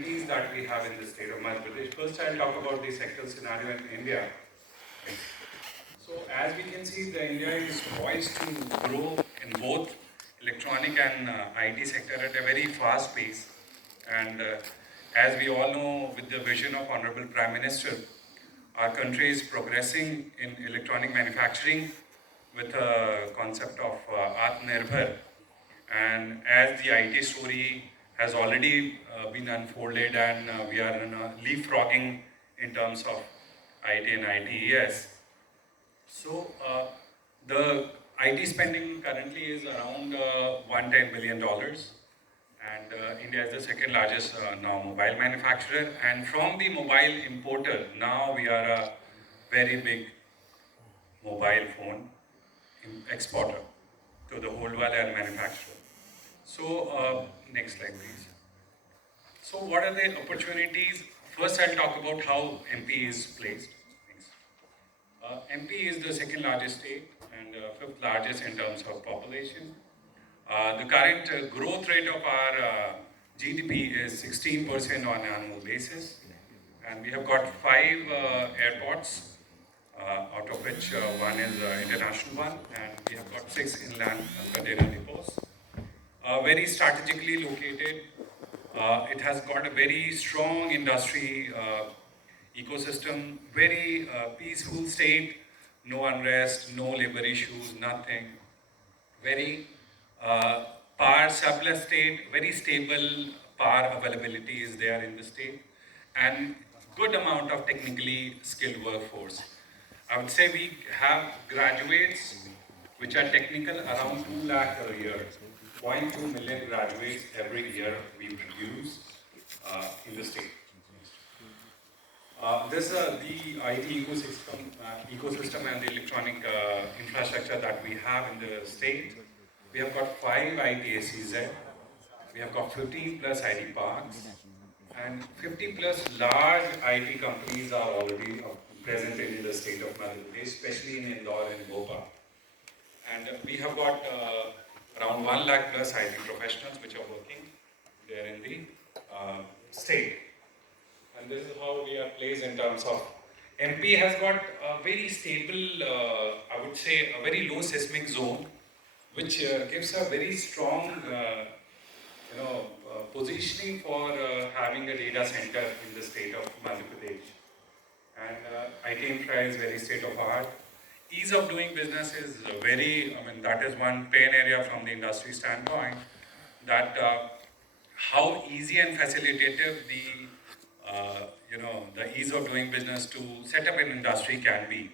opportunities that we have in the state of Madhya Pradesh. First, I'll talk about the sectoral scenario in India. So, as we can see, the India is poised to grow in both electronic and IT sector at a very fast pace. And as we all know, with the vision of Honorable Prime Minister, our country is progressing in electronic manufacturing with a concept of Atmanirbhar. And as the IT story has already been unfolded and we are in leapfrogging in terms of IT and ITES. So the IT spending currently is around $110 billion dollars, and India is the second largest now mobile manufacturer, and from the mobile importer, now we are a very big mobile phone exporter to the whole world and manufacturer. So next slide please. So what are the opportunities? First I'll talk about how MP is placed. Thanks. MP is the second largest state and fifth largest in terms of population. The current growth rate of our GDP is 16% on an annual basis, and we have got 5 airports, out of which one is international one, and we have got 6 inland container depots. Very strategically located. It has got a very strong industry ecosystem, very peaceful state, no unrest, no labor issues, nothing. Very uh, power surplus state, very stable power availability is there in the state, and good amount of technically skilled workforce. I would say we have graduates which are technical around 2 lakh a year. 0.2 million graduates every year we produce in the state. This the IT ecosystem and the electronic infrastructure that we have in the state. We have got 5 ITSEZ, we have got 15 plus IT parks, and 50 plus large IT companies are already present in the state of Madhya Pradesh, especially in Indore and Bhopal. And we have got around 1 lakh plus IT professionals which are working there in the state. And this is how we are placed in terms of MP has got a very stable, I would say, a very low seismic zone, which gives a very strong, positioning for having a data center in the state of Madhya Pradesh. And IT infra is very state of art. Ease of doing business is very, that is one pain area from the industry standpoint, that how easy and facilitative the ease of doing business to set up an industry can be.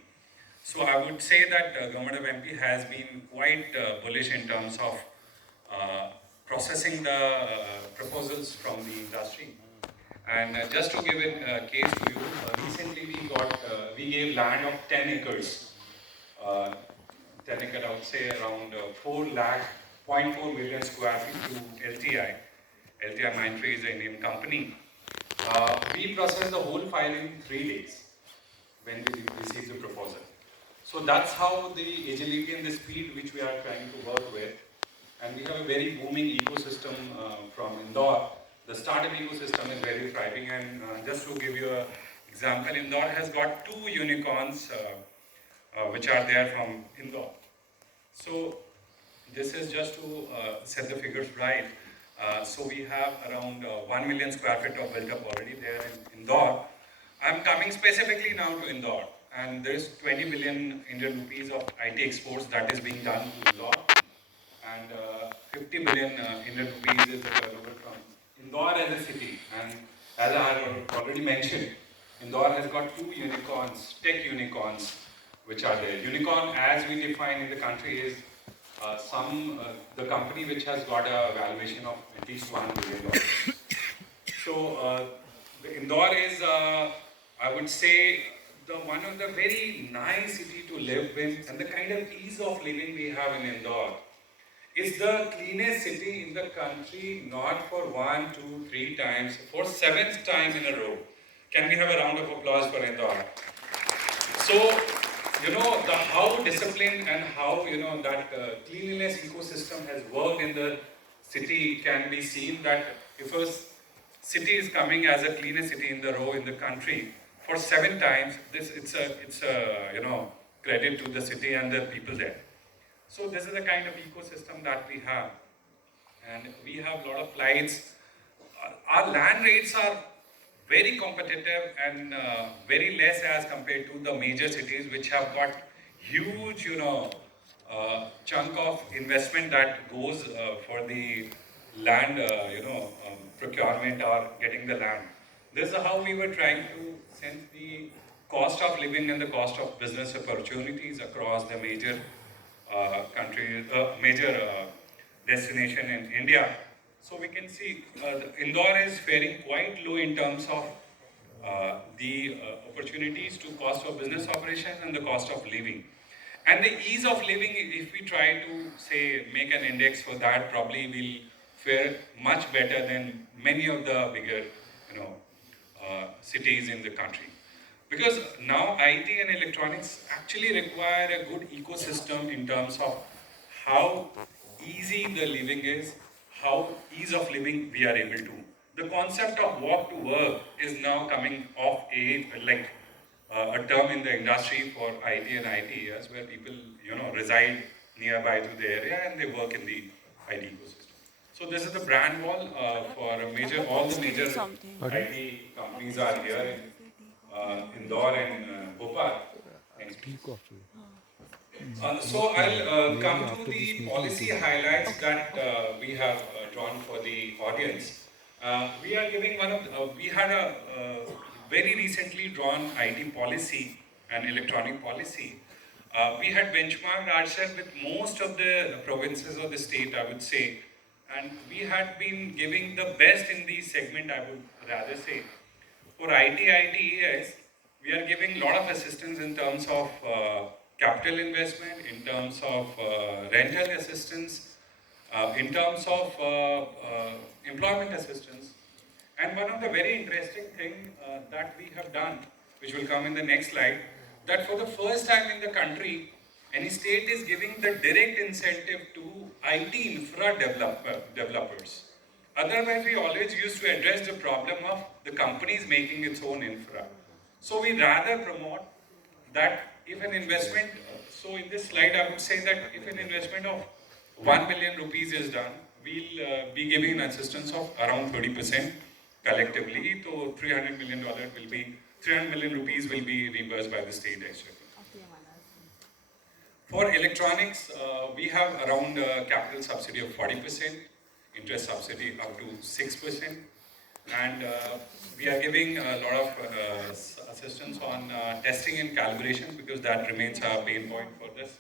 So I would say that government of MP has been quite bullish in terms of processing the proposals from the industry. And just to give a case to you, recently we gave land of 10 acres. 10 acre, I would say around 4 lakh, 0.4 million square feet to LTI. LTI Mindtree is an Indian company. We processed the whole file in 3 days when we received the proposal. So that's how the agility and the speed which we are trying to work with. And we have a very booming ecosystem from Indore. The startup ecosystem is very thriving, and just to give you an example, Indore has got 2 unicorns which are there from Indore. So this is just to set the figures right. So we have around 1 million square feet of built up already there in Indore. I'm coming specifically now to Indore, and there is 20 billion Indian rupees of IT exports that is being done to Indore, and 50 billion Indian rupees is available from Indore as a city. And as I have already mentioned, Indore has got 2 unicorns, tech unicorns, which are there. Unicorn, as we define in the country, is the company which has got a valuation of at least $1 billion. So Indore is, I would say, one of the very nice city to live in, and the kind of ease of living we have in Indore. It's the cleanest city in the country, not for 1, 2, 3 times, for 7th time in a row. Can we have a round of applause for Indore? So, how disciplined and how, that cleanliness ecosystem has worked in the city can be seen, that if a city is coming as a cleanest city in the row in the country for 7 times. It's a credit to the city and the people there. So this is the kind of ecosystem that we have, and we have a lot of flights. Our land rates are very competitive and very less as compared to the major cities, which have got huge, chunk of investment that goes for the land, procurement or getting the land. This is how we were trying to sense the cost of living and the cost of business opportunities across the major major destination in India. So we can see Indore is faring quite low in terms of the opportunities to cost of business operations and the cost of living. And the ease of living, if we try to say make an index for that, probably will fare much better than many of the bigger, cities in the country. Because now IT and electronics actually require a good ecosystem in terms of how easy the living is, how ease of living we are able to. The concept of walk to work is now coming of age, like a term in the industry for IT and ITES, where people reside nearby to the area and they work in the IT ecosystem. So this is the brand wall for all the major IT companies are here in Indore and Bhopal. Next, please. So I'll come to the policy highlights that we have drawn for the audience. We are giving we had a very recently drawn IT policy and electronic policy. We had benchmarked ourselves with most of the provinces of the state, I would say, and we had been giving the best in the segment, I would rather say. For ITES, we are giving a lot of assistance in terms of capital investment, in terms of rental assistance, in terms of employment assistance. And one of the very interesting thing that we have done, which will come in the next slide, that for the first time in the country, any state is giving the direct incentive to IT infra developers. Otherwise, we always used to address the problem of the companies making its own infra. So we rather promote that if an investment, so in this slide I would say that if an investment of 1 million rupees is done, we'll be giving an assistance of around 30% collectively. So $300 million will be, 300 million rupees will be reimbursed by the state actually. For electronics, we have around capital subsidy of 40%, interest subsidy up to 6%, and we are giving a lot of assistance on testing and calibration because that remains our pain point for this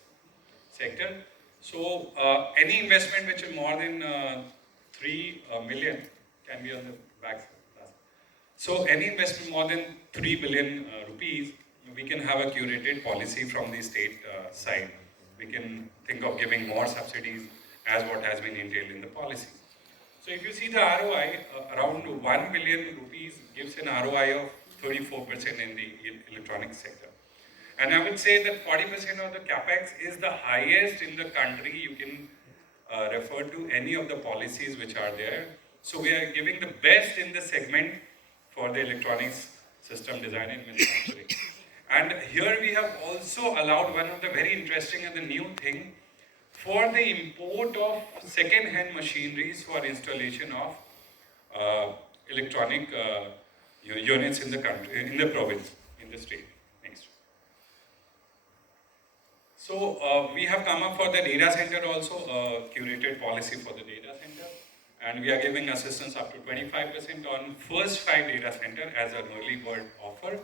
sector. So any investment which is more than 3 million can be on the back side. So any investment more than 3 billion rupees, we can have a curated policy from the state side. We can think of giving more subsidies as what has been entailed in the policy. So if you see the ROI, around 1 billion rupees gives an ROI of 34% in the electronics sector. And I would say that 40% of the capex is the highest in the country. You can refer to any of the policies which are there. So we are giving the best in the segment for the electronics system design and manufacturing. And here we have also allowed one of the very interesting and the new thing for the import of second-hand machineries for installation of electronic units in the country, in the province, in the state. Next. So we have come up for the data center also, curated policy for the data center. And we are giving assistance up to 25% on first 5 data center as an early bird offer.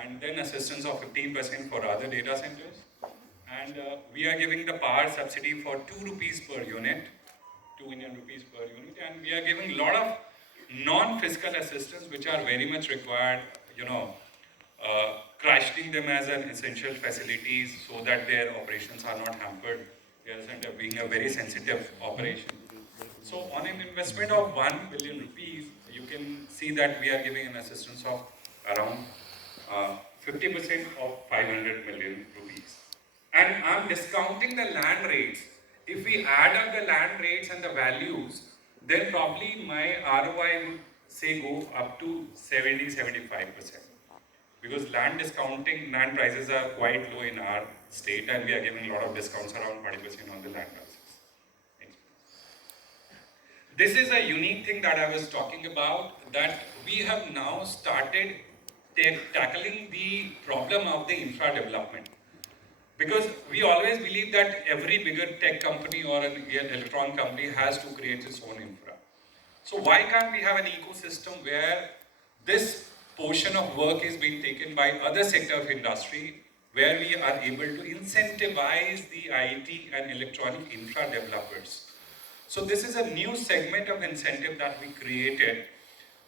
And then assistance of 15% for other data centers. And we are giving the power subsidy for 2 rupees per unit, 2 Indian rupees per unit. And we are giving a lot of non-fiscal assistance which are very much required, crafting them as an essential facilities so that their operations are not hampered. Data center being a very sensitive operation. So on an investment of 1 billion rupees, you can see that we are giving an assistance of around 50% of 500 million rupees. And I'm discounting the land rates. If we add up the land rates and the values, then probably my ROI would say go up to 70-75%. Because land discounting, land prices are quite low in our state, and we are giving a lot of discounts, around 40% on the land prices. This is a unique thing that I was talking about, that we have now started tackling the problem of the infra development. Because we always believe that every bigger tech company or an electron company has to create its own infra. So why can't we have an ecosystem where this portion of work is being taken by other sector of industry, where we are able to incentivize the IT and electronic infra developers? So this is a new segment of incentive that we created.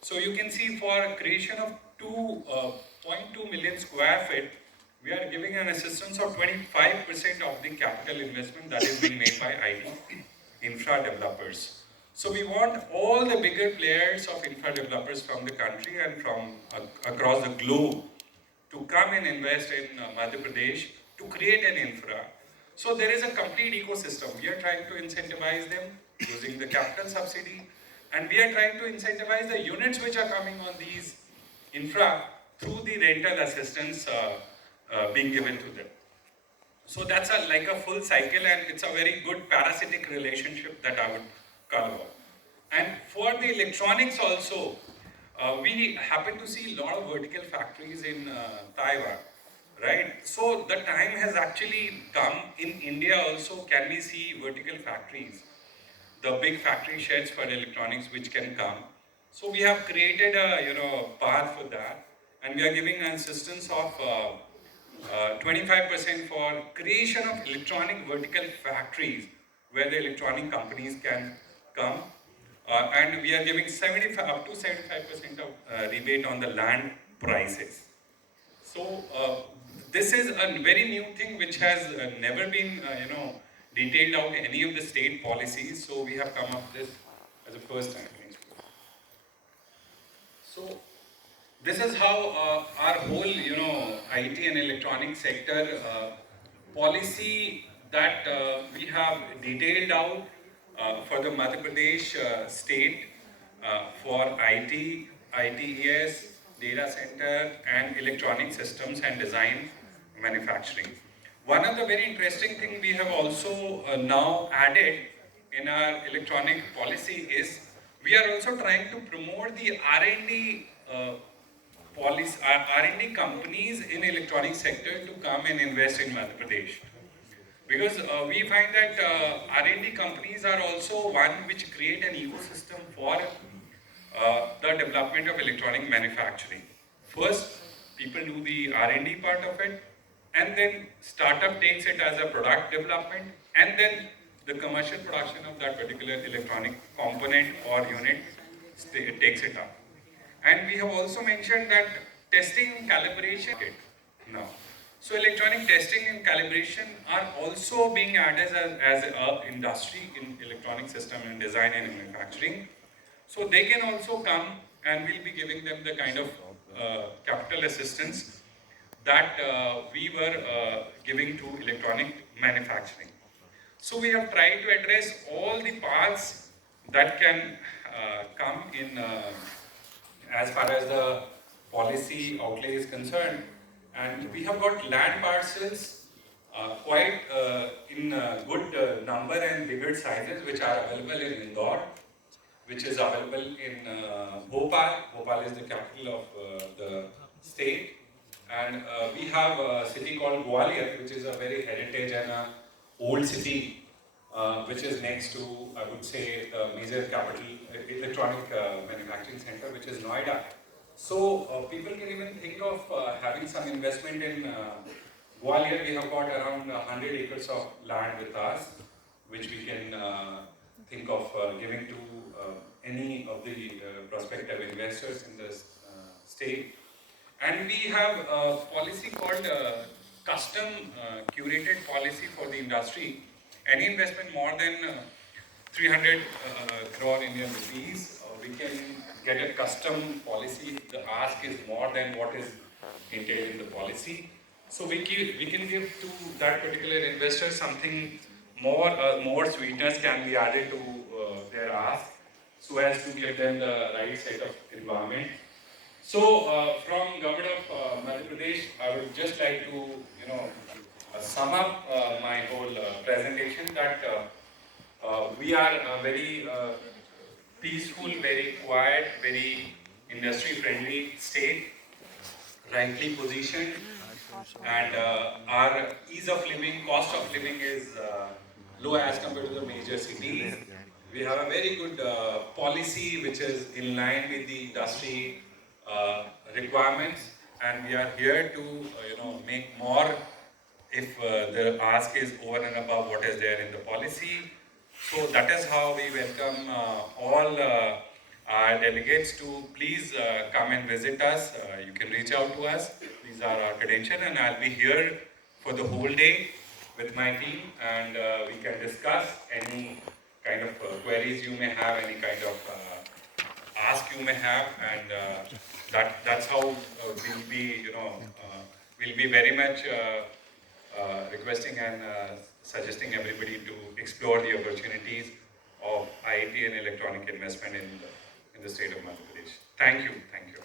So you can see for creation of 2.2 million square feet, we are giving an assistance of 25% of the capital investment that is being made by IT infra developers. So we want all the bigger players of infra developers from the country and from across the globe to come and invest in Madhya Pradesh to create an infra. So there is a complete ecosystem. We are trying to incentivize them using the capital subsidy, and we are trying to incentivize the units which are coming on these infra through the rental assistance being given to them. So that's like a full cycle, and it's a very good parasitic relationship that I would call out. And for the electronics also, we happen to see a lot of vertical factories in Taiwan, right? So the time has actually come in India also. Can we see vertical factories, the big factory sheds for electronics which can come? So we have created a path for that, and we are giving an assistance of 25% for creation of electronic vertical factories where the electronic companies can come, and we are giving 75 up to 75% of rebate on the land prices. So this is a very new thing which has never been detailed out in any of the state policies. So we have come up this as a first time. So this is how our whole IT and electronic sector policy that we have detailed out for the Madhya Pradesh state for IT, ITES, data center, and electronic systems and design manufacturing. One of the very interesting things we have also now added in our electronic policy is we are also trying to promote the R&D R&D companies in electronic sector to come and invest in Madhya Pradesh. Because we find that R&D companies are also one which create an ecosystem for the development of electronic manufacturing. First, people do the R&D part of it, and then startup takes it as a product development, and then the commercial production of that particular electronic component or unit takes it up. And we have also mentioned that testing and calibration now. So electronic testing and calibration are also being added as an industry in electronic system and design and manufacturing. So they can also come, and we'll be giving them the kind of capital assistance that we were giving to electronic manufacturing. So we have tried to address all the parts that can come in as far as the policy outlay is concerned. And we have got land parcels quite in good number and bigger sizes, which are available in Indore, which is available in Bhopal. Bhopal is the capital of the state. And we have a city called Gwalior, which is a very heritage and old city, which is next to, I would say, the major capital electronic manufacturing center, which is Noida. So people can even think of having some investment in Gwalior. We have got around 100 acres of land with us, which we can think of giving to any of the prospective investors in this state. And we have a policy called custom curated policy for the industry. Any investment more than 300 crore Indian rupees, we can get a custom policy. The ask is more than what is entailed in the policy. So we can give to that particular investor something more, more sweetness can be added to their ask. so as to give them the right set of environment. So, from Government of Madhya Pradesh, I would just like to, sum up my whole presentation that we are a very peaceful, very quiet, very industry-friendly state, rightly positioned, and our ease of living, cost of living is low as compared to the major cities. We have a very good policy which is in line with the industry requirements, and we are here to make more if the ask is over and above what is there in the policy. So that is how we welcome all our delegates to please come and visit us. You can reach out to us. These are our credentials, and I'll be here for the whole day with my team, and we can discuss any kind of queries you may have, any kind of ask you may have, and that's how we'll be very much requesting and suggesting everybody to explore the opportunities of IIT and electronic investment in the state of Madhya Pradesh. Thank you. Thank you.